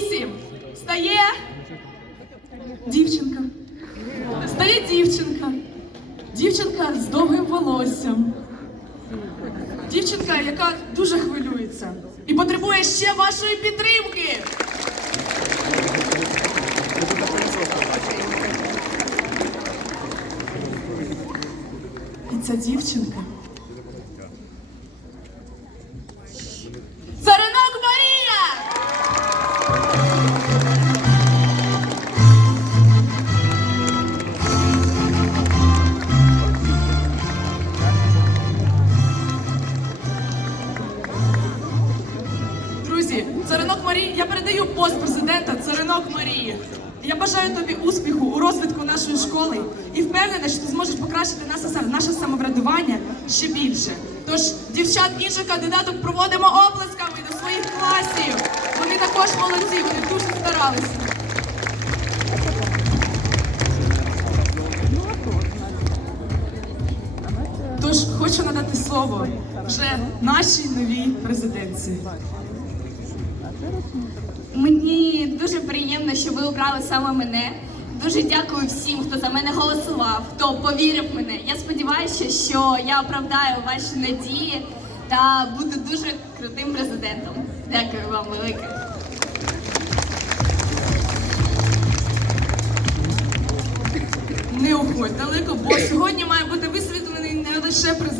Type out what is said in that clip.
Вісім. Стає дівчинка. Стає дівчинка. Дівчинка з довгим волоссям. Дівчинка, яка дуже хвилюється і потребує ще вашої підтримки. І ця дівчинка. Царинок Марії, я передаю пост президента Царинок Марії. Я бажаю тобі успіху у розвитку нашої школи і впевнена, що ти зможеш покращити наше, наше самоврядування ще більше. Тож дівчат інших кандидаток проводимо оплесками до своїх класів. Вони також молодці, вони дуже старалися. Тож хочу надати слово вже нашій новій президентці. Мені дуже приємно, що ви обрали саме мене. Дуже дякую всім, хто за мене голосував, хто повірив мене. Я сподіваюся, що я оправдаю ваші надії та буду дуже крутим президентом. Дякую вам велике. Не уходь далеко, бо сьогодні має бути висвітлений не лише президент.